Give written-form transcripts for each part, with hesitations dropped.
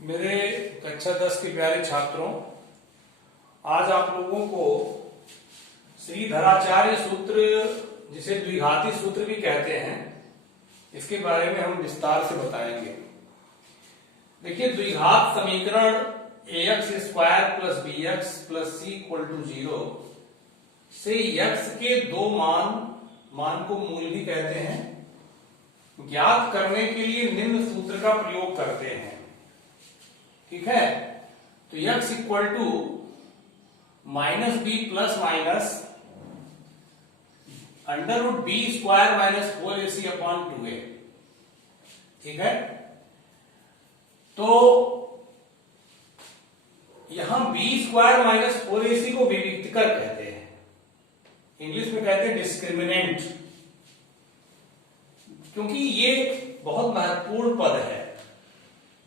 मेरे कक्षा 10 के प्यारे छात्रों, आज आप लोगों को श्रीधराचार्य सूत्र, जिसे द्विघाती सूत्र भी कहते हैं, इसके बारे में हम विस्तार से बताएंगे। देखिए, द्विघात समीकरण ax square plus bx plus c equal to 0 से x के दो मान को मूल भी कहते हैं, ज्ञात करने के लिए निम्न सूत्र का प्रयोग करते हैं। ठीक है, तो x equal to minus B plus minus under root B square minus 4ac upon 2a। ठीक है, तो यहां बी स्क्वायर माइनस 4ac को विविक्तकर कहते हैं, इंग्लिश में कहते हैं डिस्क्रिमिनेंट, क्योंकि ये बहुत महत्वपूर्ण पद है।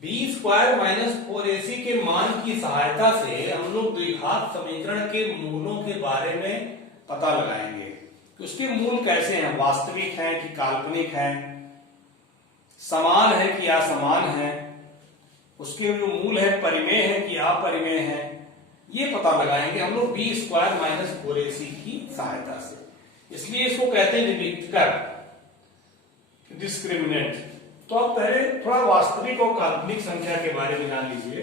बी स्क्वायर माइनस 4ac के मान की सहायता से हम लोग द्विघात समीकरण के मूलों के बारे में पता लगाएंगे कि उसके मूल कैसे हैं, वास्तविक हैं कि काल्पनिक हैं, समान है कि असमान है, उसके जो मूल है परिमेय है कि अपरिमेय है, ये पता लगाएंगे हम लोग बी स्क्वायर माइनस 4ac की सहायता से। इसलिए इसको कहते हैं विविक्तकर, डिस्क्रिमिनेंट। तो आप पहले थोड़ा वास्तविक और काल्पनिक संख्या के बारे में जान लीजिए।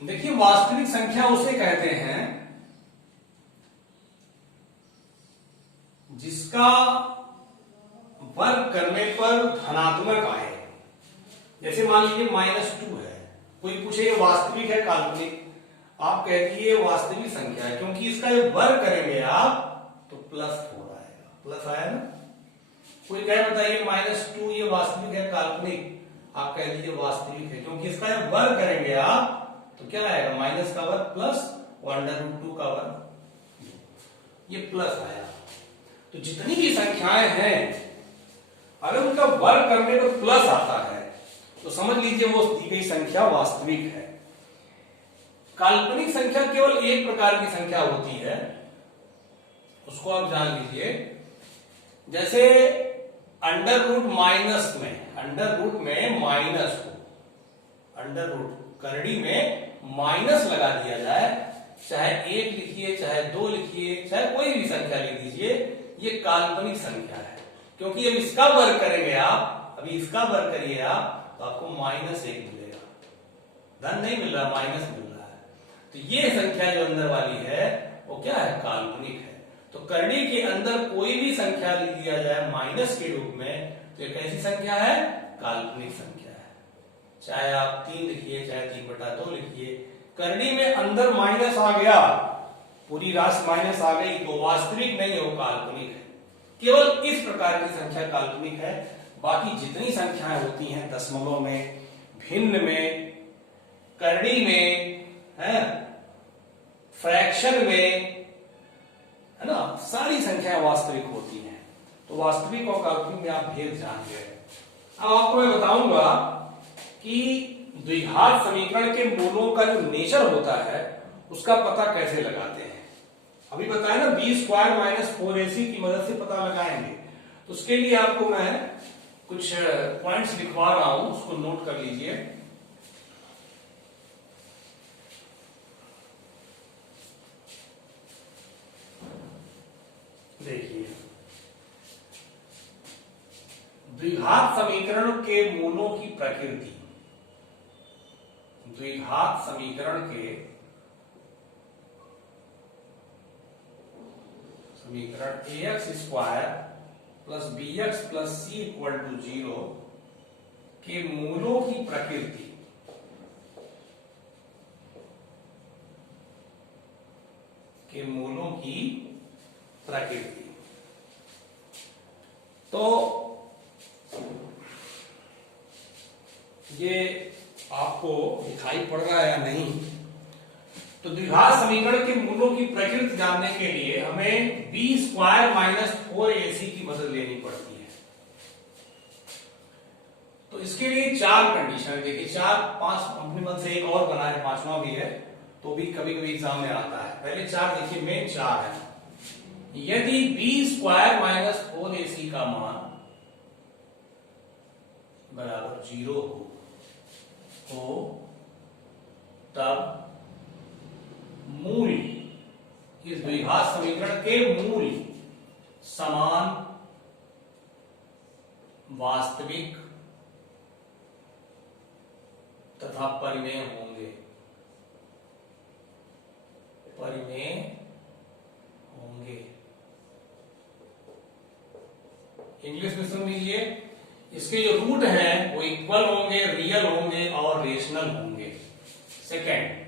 देखिए, वास्तविक संख्या उसे कहते हैं जिसका वर्ग करने पर धनात्मक आए। जैसे मान लीजिए -2 है, कोई पूछे ये वास्तविक है काल्पनिक, आप कह दिए वास्तविक संख्या है, क्योंकि इसका जब वर्ग करेंगे आप तो प्लस हो रहा है, प्लस आया ना। कोई कहे बताइए -2 ये वास्तविक है काल्पनिक, आप कह दीजिए वास्तविक है, क्योंकि इसका जब वर्ग करेंगे आप तो क्या आएगा, माइनस का वर्ग प्लस अंडर रूट 2 का वर्ग, ये प्लस आया। तो जितनी भी संख्याएं हैं अगर उनका वर्ग करने पर प्लस आता है तो समझ लीजिए वो दी गई संख्या वास्तविक है। काल्पनिक संख्या केवल एक प्रकार की संख्या होती है, उसको आप जान लीजिए। जैसे अंडर रूट माइनस में, अंडर रूट में माइनस हो, अंडर रूट करड़ी में माइनस लगा दिया जाए, चाहे 1 लिखिए चाहे 2 लिखिए चाहे कोई भी संख्या लिख दीजिए, ये काल्पनिक संख्या है, क्योंकि अब इसका वर्ग करेंगे आप, अभी इसका वर्ग करिए आप तो आपको -1 मिलेगा, धन नहीं मिल रहा, माइनस मिल रहा है। तो ये संख्या जो अंदर वाली है वो क्या है, काल्पनिक है। तो करड़ी के अंदर कोई भी संख्या लिख दिया जाए माइनस के रूप में तो ये कैसी संख्या है, काल्पनिक संख्या है। चाहे आप 3 लिखिए चाहे 3/2 लिखिए, करड़ी में अंदर माइनस आ गया, पूरी राशि माइनस आ गई तो वास्तविक नहीं है, वो काल्पनिक है। केवल इस प्रकार की संख्या काल्पनिक है, बाकी जितनी संख्याएं होती हैं दशमलव में, भिन्न में, करड़ी में, है फ्रैक्शन में, है ना, सारी संख्याएं वास्तविक होती हैं। तो वास्तविक और काल्पनिक में आप भेद जान गए। अब आपको मैं बताऊंगा कि द्विघात समीकरण के मूलों का जो नेचर होता है उसका पता कैसे लगाते हैं। अभी बताया ना, बी स्क्वायर माइनस 4ac की मदद से पता लगाएंगे। तो उसके लिए आपको मैं कुछ पॉइंट्स लिखवा रहा हूं, उसको नोट कर लीजिए। देखिए, द्विघात समीकरण के मूलों की प्रकृति, द्विघात समीकरण के समीकरण ax square plus bx plus c equal to 0 के मूलों की प्रकृति, के मूलों की प्रकृति। तो ये आपको दिखाई पड़ रहा है या नहीं। तो द्विघात समीकरण के मूलों की प्रकृति जानने के लिए हमें बी स्क्वायर माइनस 4ac की मदद लेनी पड़ती है। तो इसके लिए 4 कंडीशन, देखिए 4-5 अपने मन से एक और बना है, 5वां भी है, तो भी कभी कभी एग्जाम में आता है। पहले 4 देखिए, मेन 4 है। यदि बी स्क्वायर माइनस 4ac का मान बराबर 0 हो तब मूल, इस द्विघात समीकरण के मूल समान, वास्तविक तथा परिमेय होंगे, परिमेय होंगे। इंग्लिश में सुन लीजिए, इसके जो रूट हैं वो इक्वल होंगे, रियल होंगे और रेशनल होंगे। सेकेंड,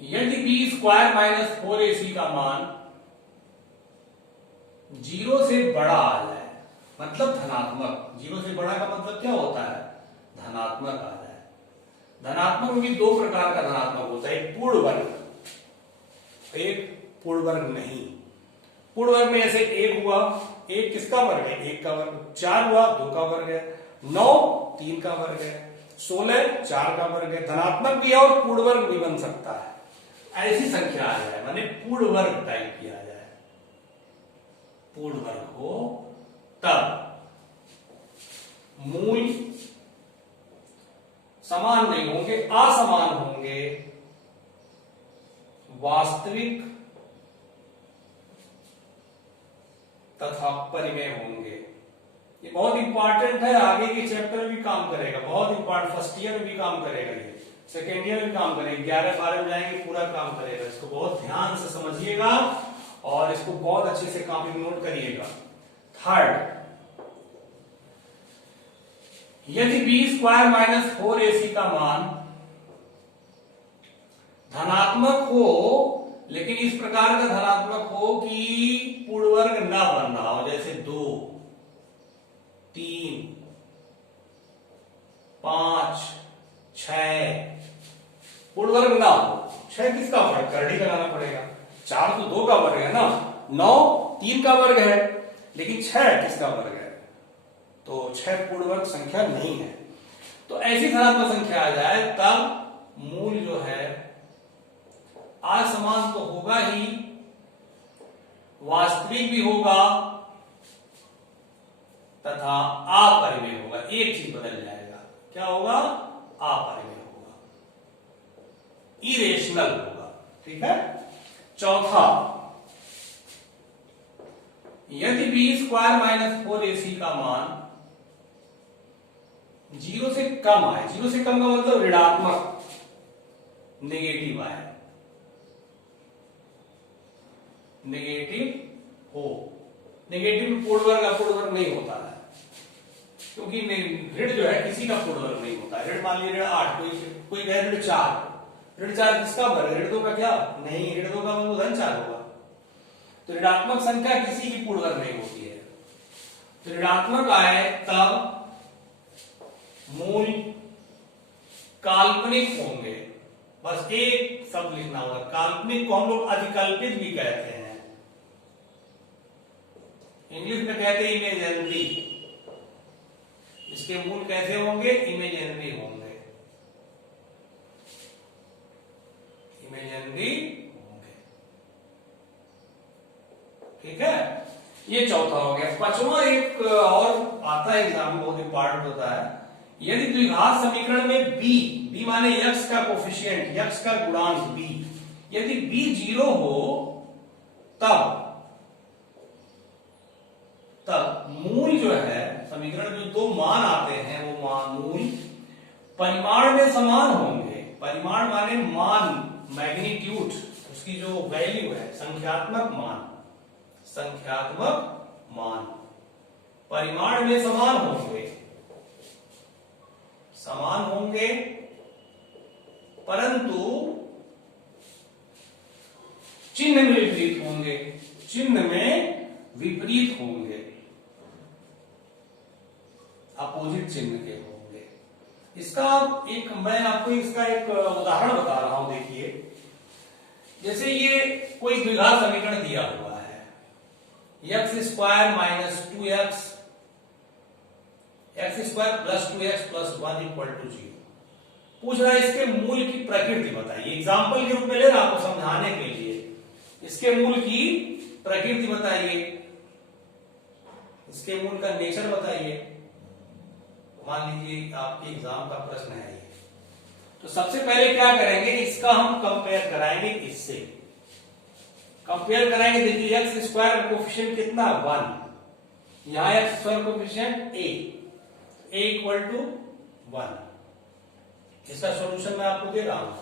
यदि b स्क्वायर माइनस 4ac का मान 0 से बड़ा आ जाए, मतलब धनात्मक, 0 से बड़ा का मतलब क्या होता है, धनात्मक आ जाए। धनात्मक में भी दो प्रकार का धनात्मक होता है, एक पूर्ण वर्ग, एक पूर्ण वर्ग नहीं। पूर्ण वर्ग में ऐसे 1 हुआ, 1 किसका वर्ग है, 1 का वर्ग, 4 हुआ 2 का वर्ग है, 9 3 का वर्ग है, 16 4 का वर्ग है। धनात्मक भी है और पूर्ण वर्ग भी बन सकता है। ऐसी संख्या आ जाए, माने पूर्ण वर्ग टाइप किया जाए, पूर्ण वर्ग हो तब मूल समान नहीं होंगे, असमान होंगे, वास्तविक तथा परिमेय होंगे। ये बहुत इंपॉर्टेंट है, आगे के चैप्टर में भी काम करेगा, बहुत इंपॉर्टेंट, फर्स्ट ईयर में भी काम करेगा, ये सेकेंड ईयर में भी काम करेगा, 11-12 में जाएंगे पूरा काम करेगा। इसको बहुत ध्यान से समझिएगा और इसको बहुत अच्छे से कॉपी में नोट करिएगा। थर्ड, यदि b स्क्वायर माइनस 4ac का मान धनात्मक हो, लेकिन इस प्रकार का धनात्मक हो कि पूर्ण वर्ग ना बन रहा हो, जैसे 2 3 5 6, पूर्ण वर्ग ना हो। 6 किसका वर्ग, करड़ी लगाना पड़ेगा, 4 तो 2 का वर्ग है ना, 9 3 का वर्ग है, लेकिन 6 किसका वर्ग है, तो 6 पूर्ण वर्ग संख्या नहीं है। तो ऐसी धनात्मक संख्या आ जाए तब मूल जो है असमान तो होगा ही, वास्तविक भी होगा तथा अपरिमेय होगा। एक चीज बदल जाएगा, क्या होगा, अपरिमेय होगा, इरेशनल होगा। ठीक है। चौथा, यदि b स्क्वायर माइनस 4ac का मान 0 से कम आए, 0 से कम का मतलब ऋणात्मक, नेगेटिव आए, नेगेटिव हो, नेगेटिव पूर्ण वर्ग अपूर्ण वर्ग नहीं होता है, क्योंकि ऋण जो है किसी का पूर्ण वर्ग नहीं होता है। ऋण मान लीजिए ऋण 8, कोई कहे ऋण 4, ऋण 4 किसका वर्ग, ऋण 2 का क्या नहीं, ऋण 2 का मतलब धन 4 होगा। तो ऋणात्मक संख्या किसी की पूर्ण वर्ग नहीं होती है। तो ऋणात्मक आए तब मूल काल्पनिक होंगे, बस एक शब्द लिखना होगा, काल्पनिक को हम लोग अधिकल्पित भी कहते हैं, इंग्लिश में कहते हैं इमेजिनरी। इसके मूल कैसे होंगे, इमेजिनरी होंगे, इमेजिनरी होंगे। ठीक है, ये चौथा हो गया। पांचवा एक और आता है एग्जाम में, बहुत इंपॉर्टेंट होता है। यदि द्विघात समीकरण में b माने x का कोफिशिएंट, x का गुणांक b, यदि b 0 हो तब मूल जो है समीकरण में दो मान आते हैं, वो मूल परिमाण में समान होंगे। परिमाण माने मान, मैग्नीट्यूड, उसकी जो वैल्यू है, संख्यात्मक मान, संख्यात्मक मान परिमाण में समान होंगे, समान होंगे, परंतु चिन्ह में विपरीत होंगे, चिन्ह में विपरीत होंगे, अपोजिट चिन्ह के होंगे। इसका एक, मैं आपको इसका एक उदाहरण बता रहा हूं, देखिए। जैसे ये कोई द्विघात समीकरण दिया हुआ है, x square minus 2x, x square plus 2x plus 1 equal to 0। पूछ रहा है इसके मूल की प्रकृति बताइए, एग्जाम्पल के रूप में ले रहा आपको समझाने के लिए। इसके मूल की प्रकृति बताइए, इसके मूल का नेचर बताइए। मान लीजिए आपके एग्जाम का प्रश्न है ये, तो सबसे पहले क्या करेंगे, इसका हम कंपेयर कराएंगे इससे। कंपेयर कराएंगे, देखिए एक्स स्क्वायर का कोफिशिएंट कितना 1, यहां X square coefficient A equal to 1। इसका सॉल्यूशन मैं आपको दे रहा हूं।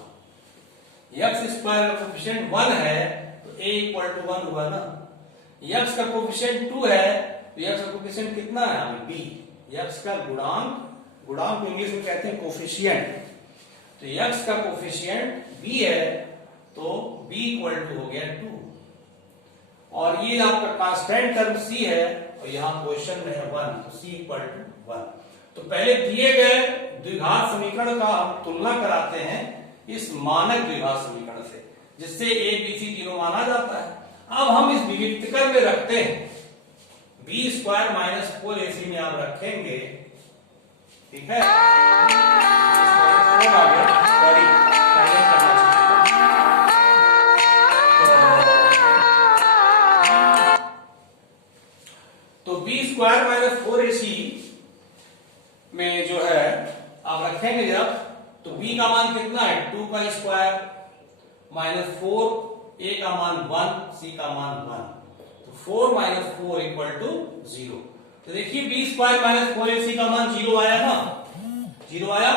एक्स स्क्वायर का कोफिशिएंट 1 है तो ए इक्वल टू 1 हुआ ना। एक्स का कोफिशिएंट 2 है तो एक्स का कोफिशिएंट कितना है हमें बी। एक्स का गुणांक, गुणांक को इंग्लिश में कहते हैं कोफिशिएंट, तो एक्स का कोफिशिएंट बी है तो बी इक्वल टू हो गया 2। और ये आपका कांस्टेंट टर्म सी है और यहां क्वेश्चन में है 1, तो सी इक्वल टू 1। तो पहले दिए गए द्विघात समीकरण का हम तुलना कराते हैं इस मानक द्विघात समीकरण से, जिससे ए बी सी तीनों माना जाता है। अब हम इस विविक्तकर में रखते हैं, बी स्क्वायर माइनस 4ac में आप रखेंगे, ठीक है, सॉरी पहले करना चाहिए। तो बी स्क्वायर माइनस 4ac में जो है आप रखेंगे जब, तो b का मान कितना है 2 का स्क्वायर माइनस 4, a का मान 1, c का मान 1, तो 4 माइनस 4 इक्वल टू 0। तो देखिए b स्क्वायर माइनस 4ac का मान 0 आया ना, 0 आया,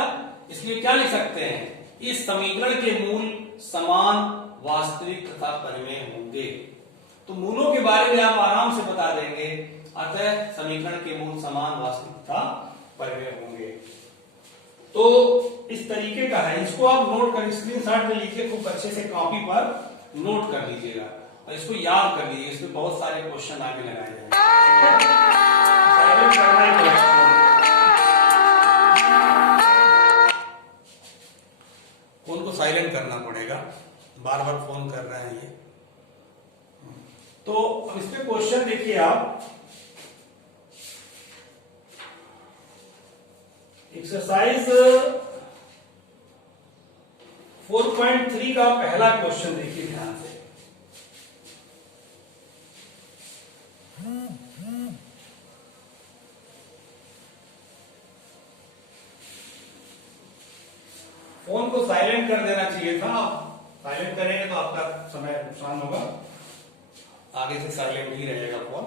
इसलिए क्या लिख सकते हैं, इस समीकरण के मूल समान वास्तविक तथा परिमेय होंगे। तो मूलों के बारे में आप आराम से बता देंगे, अतः समीकरण के मूल समान वास्तविक तथा परिमेय होंगे। तो इस तरीके का है, इसको आप नोट कर स्क्रीनशॉट में लीजिए, खूब अच्छे से कॉपी पर नोट कर लीजिएगा और इसको याद कर लीजिए, इसमें बहुत सारे क्वेश्चन आगे लगाए जाएंगे। फोन को साइलेंट करना पड़ेगा, बार बार फोन कर रहे हैं ये। तो अब इस पे क्वेश्चन देखिए आप, एक्सरसाइज 4.3 का पहला क्वेश्चन देखिए ध्यान से। फोन को साइलेंट कर देना चाहिए था, आप साइलेंट करेंगे तो आपका समय नुकसान होगा, आगे से साइलेंट ही रहेगा फोन।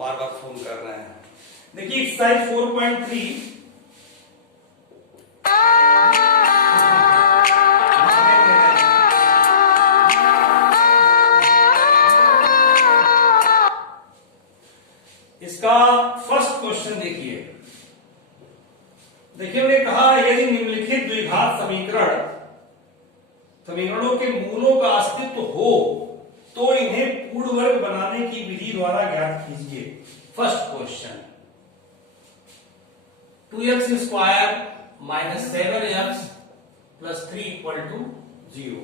बार बार फोन कर रहे हैं। देखिए एक्सरसाइज 4.3, इसका फर्स्ट क्वेश्चन देखिए। देखिए हमने कहा यदि निम्नलिखित द्विघात समीकरणों के मूलों का अस्तित्व हो तो इन्हें पूर्ण वर्ग बनाने की विधि द्वारा ज्ञात कीजिए। First question, 2x square minus 7x plus 3 equal to 0,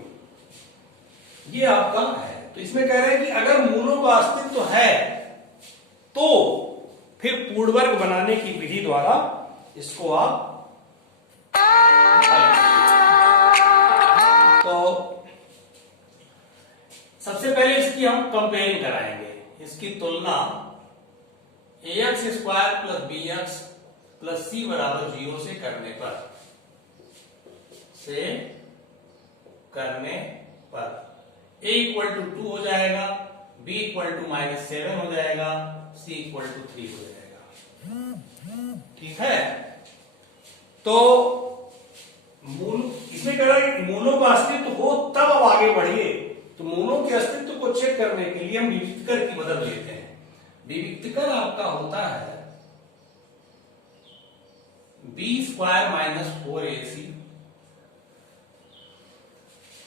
ये आपका है। तो इसमें कह रहे हैं कि अगर मूलों का अस्तित्व है तो फिर पूर्ण वर्ग बनाने की विधि द्वारा इसको आप, तो सबसे पहले इसकी हम कंपेयरिंग कराएंगे, इसकी तुलना ax square plus bx plus c बराबर 0 से करने पर a इक्वल टू 2 हो जाएगा, b इक्वल टू माइनस 7 हो जाएगा, c इक्वल टू 3 हो जाएगा। ठीक है, तो मूल इसमें कह रहा है कि मूलों का अस्तित्व हो तब अब आगे बढ़िए। तो मूलों के अस्तित्व को चेक करने के लिए हम विविक्तकर की मदद लेते हैं। विविक्तकर आपका होता है बी स्क्वायर माइनस 4ac।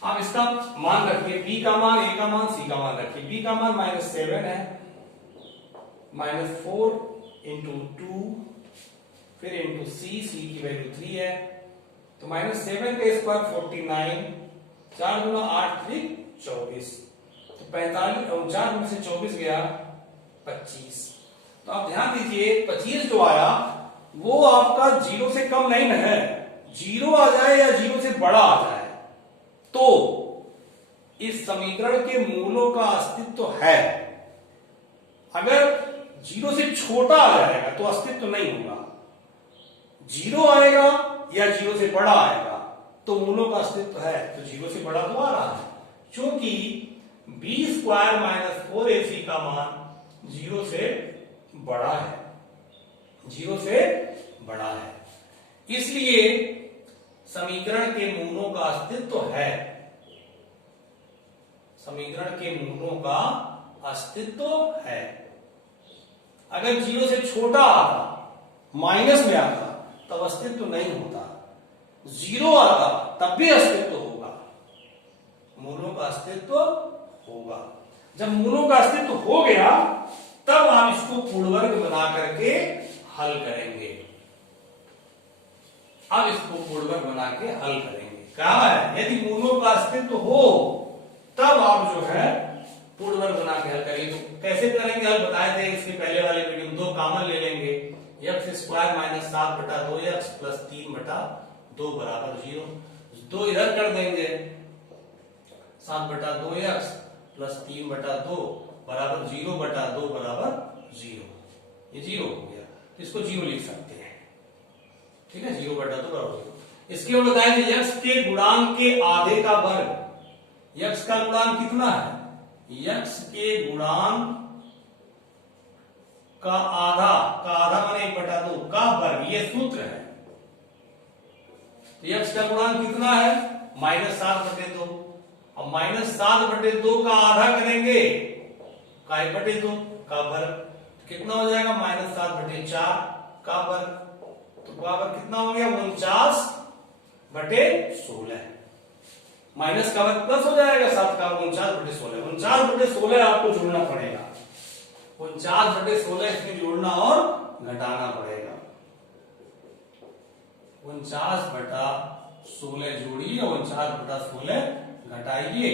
आप इसका मान रखिए, b का मान, a का मान, c का मान रखिए। b का मान माइनस 7 है, माइनस 4 इंटू 2 फिर इंटू c की वैल्यू 3 है, तो माइनस 7 का स्क्वायर 49, 4 गुना 8 3 24, तो 45 और 4 में से 24 गया 25। तो आप ध्यान दीजिए 25 जो आया वो आपका 0 से कम नहीं है, 0 आ जाए या 0 से बड़ा आ जाए तो इस समीकरण के मूलों का अस्तित्व है। अगर जीरो से छोटा आ जाएगा तो अस्तित्व नहीं होगा, जीरो आएगा या जीरो से बड़ा आएगा तो मूलों का अस्तित्व है। तो जीरो से बड़ा तो आ रहा है, क्योंकि बी स्क्वायर माइनस 4ac का मान जीरो से बड़ा है, जीरो से बड़ा है, इसलिए समीकरण के मूलों का अस्तित्व है, समीकरण के मूलों का अस्तित्व है। अगर जीरो से छोटा आता, माइनस में आता, तब अस्तित्व नहीं होता, जीरो आता तब भी अस्तित्व होगा, मूलों का अस्तित्व होगा। जब मूलों का अस्तित्व हो गया तब आप इसको पूर्णवर्ग बना करके हल करेंगे। अब इसको पूर्णवर्ग बना के हल करेंगे। कहा है यदि मूलों का अस्तित्व हो तब आप जो है पूर्णवर्ग बना के हल करेंगे। तो कैसे करेंगे हल बताए थे इसके पहले वाले वीडियो में। दो कॉमन ले लेंगे, x square minus 7/2x plus 3/2 बराबर 0। दो इधर कर देंगे, 7/2x प्लस 3/2 बराबर 0/2 बराबर 0। ये 0 हो गया, इसको 0 लिख सकते हैं, ठीक है, 0/2 बराबर 0। इसके बाद बताएं कि x के गुणांक के आधे का वर्ग, x का गुणांक कितना है, x के गुणांक का आधा माने 1/2 का वर्ग, ये सूत्र है। तो x का गुणांक कितना है, -7/2। अब -7/2 का आधा करेंगे का 1/2 का वर्ग, कितना हो जाएगा, -7/4 का वर्ग। तो बराबर कितना हो गया, 49/16। माइनस का वर्ग प्लस हो जाएगा, 7 का 49/16। 49/16 आपको जोड़ना पड़ेगा, 49/16 इसमें जोड़ना और घटाना पड़ेगा। 49/16 जोड़िए, 49/16 घटाइए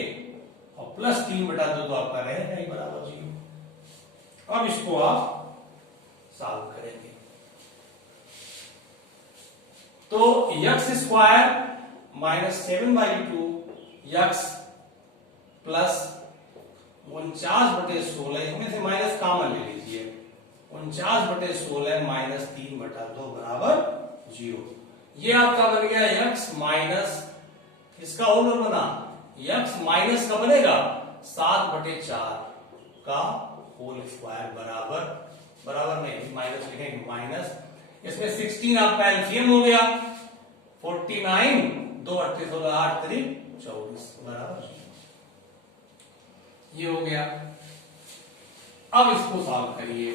और प्लस 3/2 तो आपका रहेगा ही बराबर 0। अब इसको आप सॉल्व करेंगे तो x square minus 7/2 x plus 49/16, इसमें से माइनस कॉमन ले लीजिए, 49/16 माइनस 3/2 बराबर 0। ये आपका बन गया x माइनस, इसका होल बना, x माइनस का बनेगा 7/4 का होल स्क्वायर बराबर नहीं, माइनस लिखेंगे, माइनस इसमें 16 आपका एलसीएम हो गया, 49, 2 8 16 8 3 24 बराबर 0। ये हो गया। अब इसको सॉल्व करिए,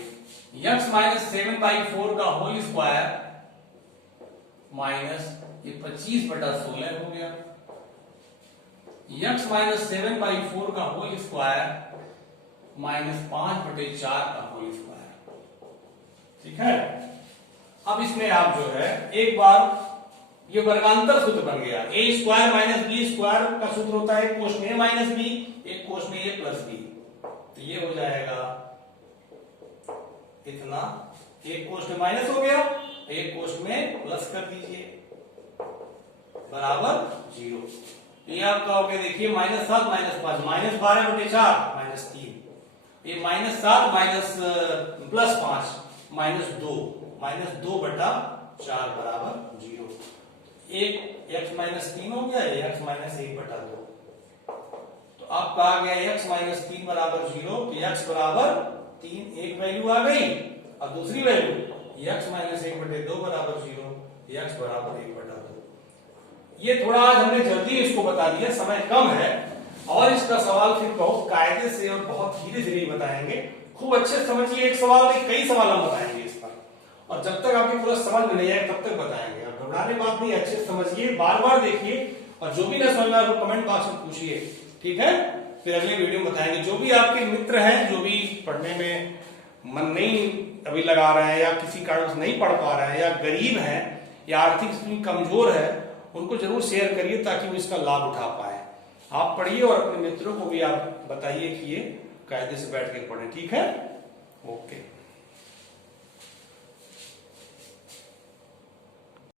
x माइनस 7/4 का होल स्क्वायर माइनस ये 25/16 हो गया, x माइनस 7/4 का होल स्क्वायर माइनस 5/4 का होल स्क्वायर, ठीक है। अब इसमें आप जो है एक बार ये वर्गांतर सूत्र बन गया, a square minus B square का सूत्र होता है, एक कोष में a माइनस बी, एक कोष में a प्लस बी। तो ये हो जाएगा इतना, एक कोष में माइनस हो गया, एक कोष में प्लस कर दीजिए बराबर 0। ये आपका हो गया, देखिए -7 -5 -12/4 -3, ये -7 माइनस प्लस 5 -2/4 बराबर 0। एक x माइनस 3 हो गया, x माइनस 1/2। तो आपका आ गया x माइनस 3 बराबर 0। तो x बराबर 3 एक वैल्यू आ गई और दूसरी वैल्यू x माइनस 1/2 बराबर 0, x बराबर 1/2। ये थोड़ा आज हमने जल्दी इसको बता दिया, समय कम है और इसका सवाल फिर बहुत कायदे से और बहुत धीरे धीरे बताएंगे। खूब अच्छे समझिए, एक सवाल नहीं कई सवाल हम बताएंगे इस पर, और जब तक आपकी पूरा समझ में नहीं आए तब तक बताएंगे। और घबराने बात नहीं, अच्छे समझिए, बार बार देखिए, और जो भी ना समझ में आए कमेंट बॉक्स में पूछिए, ठीक है। फिर अगले वीडियो में बताएंगे। जो भी आपके मित्र हैं, जो भी पढ़ने में मन नहीं अभी लगा रहे हैं या किसी कारण से नहीं पढ़ पा रहे हैं या गरीब हैं या आर्थिक स्थिति कमजोर है, उनको जरूर शेयर करिए ताकि वो इसका लाभ उठा पाए। आप पढ़िए और अपने मित्रों को भी आप बताइए कि ये कायदे से बैठ के पढ़ें, ठीक है। ओके।